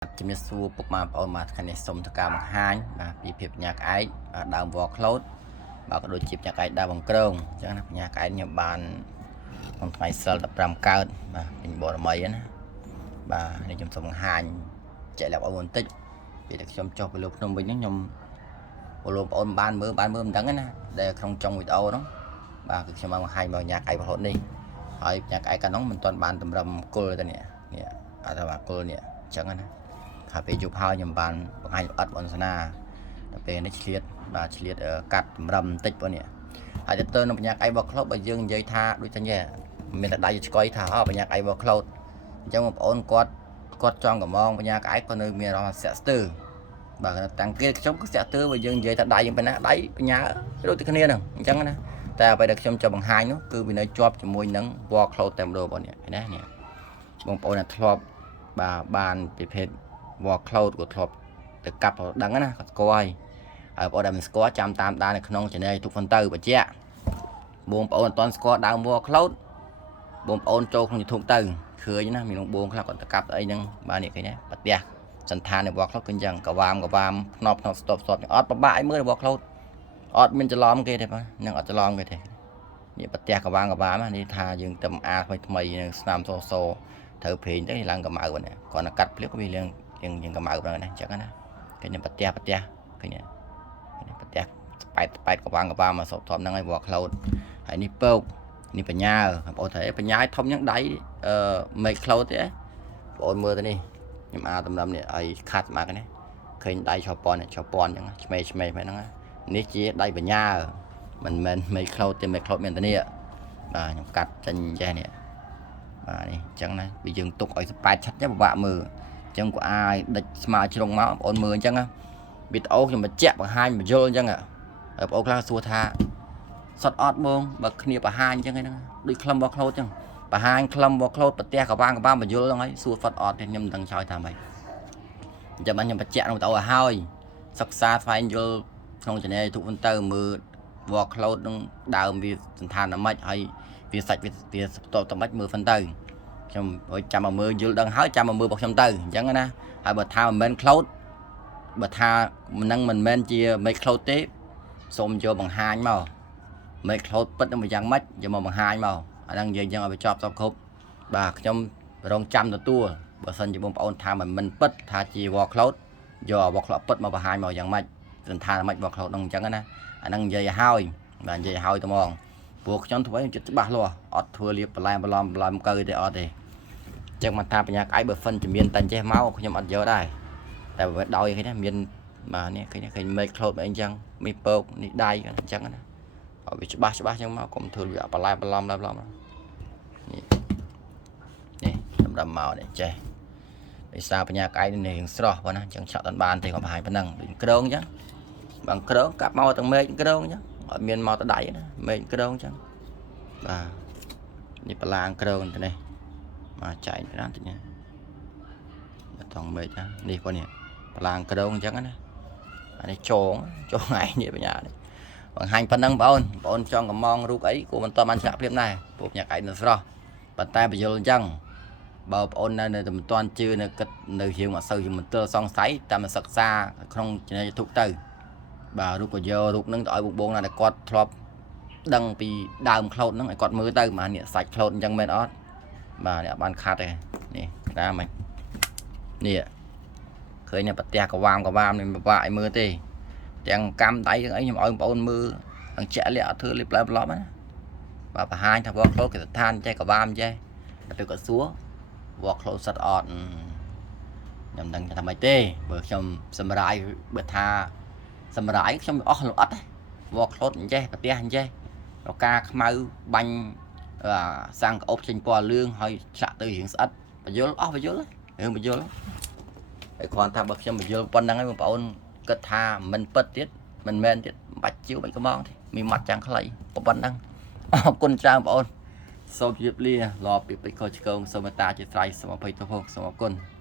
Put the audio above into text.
ជំរាបសួរពុកម៉ែបងប្អូនបាទថ្ងៃនេះសូមធ្វើការបង្ហាញបាទពីភាពបញ្ញាក្អែកដើមវល្លិ cloud បាទក៏ដូចជាបញ្ញាក្អែកដើមបង្ក្រងអញ្ចឹងណាបញ្ញាក្អែកខ្ញុំបានក្នុងថ្ងៃសិល15កើតបាទពេញបរមីណាបាទនេះខ្ញុំសូមបង្ហាញចែកលក្ខណៈបន្តិចពីតែខ្ញុំចុះទៅលើភ្នំវិញខ្ញុំបងប្អូនបានមើលមិនដឹងណាដែលក្នុងចុងវីដេអូហ្នឹងបាទគឺខ្ញុំបានបង្ហាញមកបញ្ញាក្អែករហូតនេះហើយបញ្ញាក្អែកកាលនោះមិនទាន់បានតម្រឹមគុលទេនេះអត់ថាគុលនេះអញ្ចឹងណាហើយពេលយប់ហើយខ្ញុំបានបង្ហាញអត់បងសនាដល់ពេលនេះឆ្លៀតកាត់តម្រឹមបន្តិចបងនេះហើយទៅនឹងបញ្ញាក្អែករបស់ cloud បើយើងនិយាយថាដូចតែមានតែដៃឆ្កុយថាបញ្ញាក្អែករបស់ cloud អញ្ចឹងបងប្អូនគាត់ចង់កំងបញ្ញាក្អែកក៏នៅមានអារម្មណ៍សាក់ស្ទើរបាទតាំងគេខ្ញុំគឺសាក់ស្ទើរបើយើងនិយាយថាដៃយើងប៉ុណ្ណាដៃបញ្ញាដូចតែគ្នាហ្នឹងអញ្ចឹងណាតែអ្វីដែលខ្ញុំចង់បង្ហាញនោះគឺវានៅជាប់ជាមួយនឹង wall cloud តែម្ដងបងនេះឃើញណានេះបងប្អូនដែលធ្លាប់បានប្រភេទwall cloud ក៏ធ្លាប់ទៅកាប់ដឹងណាគាត់ស្គាល់ហើយបងប្អូនដែលមិនស្គាល់ចាំតាមដាននៅក្នុង channel YouTube ផងទៅបញ្ជាក់បងប្អូនអត់ទាន់ស្គាល់ដើម wall cloud បងប្អូនចូលក្នុង YouTube ទៅឃើញណាមានបងខ្លះគាត់ទៅកាប់អីហ្នឹងបាទនេះឃើញណាប្រទះសន្តាននៃ wall cloud គឺអញ្ចឹងកវាមផ្នប់ស្ទប់អត់ប្របាក់អីមើល wall cloud អត់មានច្រឡំគេទេបាទនឹងអត់ច្រឡំគេទេនេះប្រទះកវាមនេះថាយើងទៅអាថ្មីនឹងស្នាមសូត្រូវព្រេងទៅឡើងកម្ៅហ្នឹងគាត់ទៅកាត់ភ្លាមក៏វាលៀងកម្ៅហ្នឹងណាអញ្ចឹងណាឃើញប្រទះឃើញប្រទះស្បែកកវាមមកសពធំហ្នឹងហើយ wall cloud ហើយនេះពើកនេះបញ្ញាបងប្អូនថាបញ្ញាធំយ៉ាងដៃmake cloud ទេបងប្អូនមើលទៅនេះខ្ញុំតម្រឹមនេះឲ្យខាត់ស្មាក់នេះឃើញដៃឆោប៉ុនអញ្ចឹងឆ្មេហ្នឹងនេះជាដៃបញ្ញាមិនមែន make cloud ទេ make cloud មានតែនេះបាទខ្ញុំកាត់ចេញចេះនេះបាទនេះអញ្ចឹងណាវាយើងទុកឲ្យស្បែកឆាត់ទេពិបាកមើលអញ្ចឹងក៏អាចដិចស្មើជ្រុងមកបងប្អូនមើលអញ្ចឹងណាវីដេអូខ្ញុំបញ្ជាក់បង្ហាញបញ្យល់អញ្ចឹងហើយបងប្អូនខ្លះសួរថាសតអត់បងបើគ្នាបង្ហាញអញ្ចឹងហ្នឹងដូចក្លឹមរបស់ cloud អញ្ចឹងបង្ហាញក្លឹមរបស់ cloud ប្រទះកវាងបញ្យល់ហ្នឹងហើយសួរសតអត់ទេខ្ញុំមិនដឹងឆ្លើយថាម៉េចអញ្ចឹងខ្ញុំបញ្ជាក់ក្នុងវីដេអូឲ្យហើយសិក្សាស្វែងយល់ក្នុង channel YouTube ទៅមើល wall cloud នឹងដើមវាសន្តានណាមិចហើយវាសាច់វាបន្ទាប់តែមិនមើលទៅខ្ញុំចាំមកមើលយល់ដឹងហើយចាំមកមើលរបស់ខ្ញុំទៅអញ្ចឹងណាហើយបើថាមិនមែន cloud បើថាមិនមែនជា make cloud ទេសូមយកបង្ហាញមក make cloud ពិតនឹងយ៉ាងម៉េចយកមកបង្ហាញមកអាហ្នឹងនិយាយអញ្ចឹងឲ្យបញ្ចប់សពគ្រប់បាទខ្ញុំរងចាំទទួលបើសិនជាបងប្អូនថាមិនពិតថាជា wall cloud យក wall cloud ពិតមកបង្ហាញមកយ៉ាងម៉េចសន្តានម៉េច wall cloud ហ្នឹងអញ្ចឹងណាអាហ្នឹងនិយាយឲ្យហើយបាទនិយាយឲ្យទៅហ្មងព្រោះខ្ញុំធ្វើឲ្យចិត្តច្បាស់លាស់អត់ធ្វើលៀបបន្លែបន្លំកើទេអត់ទេអញ្ចឹងមកថាបញ្ញាក្អែកបើហ្វិនជំនាញតែចេះមកខ្ញុំអត់យកដែរតែបើដោយឃើញណាមានបាទនេះឃើញ make cloud អីអញ្ចឹងមានពើកនេះដៃអញ្ចឹងណាឲ្យវាច្បាស់អញ្ចឹងមកកុំធ្វើវាបន្លែបន្លំនេះសម្រាប់មកនេះចេះដោយសារបញ្ញាក្អែកនេះរៀងស្រស់បងណាអញ្ចឹងឆក់បានទេគាត់បង្ហាញប៉ុណ្ណឹងដូចក្រងអញ្ចឹងបើក្រងកាប់មកទាំងមេឃក្រងអញ្ចឹងអត់មានមកទៅដៃណាមេឃក្រងអញ្ចឹងបាទនេះបឡាងក្រងទៅនេះមកចែកណាតិចណាមកតង់មេឃណានេះបងនេះបឡាងក្រងអញ្ចឹងណាអានេះចងឯងនេះបញ្ញានេះបង្ហាញប៉ុណ្ណឹងបងប្អូនចង់កំងរូបអីគួរមិនតបានចាក់ព្រៀបដែរព្រោះបញ្ញាក្អែកនៅស្រស់ប៉ុន្តែបញ្យល់អញ្ចឹងបើបងប្អូននៅតែមិនទាន់ជឿនៅគិតនៅរៀងអត់សូវជាមន្ទិលសង្ស័យតាមសិក្សាក្នុង channel YouTube ទៅបាទរូបក៏យករូបហ្នឹងទៅឲ្យបងណាដែលគាត់ធ្លាប់ដឹងពីដើម cloud ហ្នឹងឲ្យគាត់មើលទៅបាទនេះសាច់ cloud អញ្ចឹងមែនអត់បាទនេះអត់បានខាត់ទេនេះណាមិញនេះឃើញប្រទះកវាមនេះពិបាកឲ្យមើលទេទាំងកម្មដៃទាំងអីខ្ញុំឲ្យបងប្អូនមើលទាំងជាក់លាក់អត់ធ្វើលេបឡែបន្លប់ណាបាទបង្ហាញថា wall cloud គេស្ថានចេះកវាមចេះទៅក៏សួរ wall cloud សិតអត់ខ្ញុំដឹងថាម៉េចទេបើខ្ញុំសម្រាយបើថាសម្រាយខ្ញុំអស់លអត់ទេ wall cloud អញ្ចេះប្រទះអញ្ចេះរកាខ្មៅបាញ់សាំងក្អប់ចេញពណ៌លឿងហើយឆ្លាក់ទៅរៀងស្អិតបញ្យល់អស់បញ្យល់រឿងបញ្យល់ហើយគ្រាន់ថាបើខ្ញុំបញ្យល់ប៉ុណ្ណឹងហើយបងប្អូនគិតថាមិនពិតទៀតមិនមែនទៀតបាច់ជឿបាច់កំងទេមានម៉ាត់ចាំងខ្លីប៉ុណ្ណឹងអរគុណច្រើនបងប្អូនសូមជម្រាបលារពីពេជ្រខុសឆ្គងសូមមេត្តាជាស្រ័យសូមអភ័យទោសសូមអរគុណ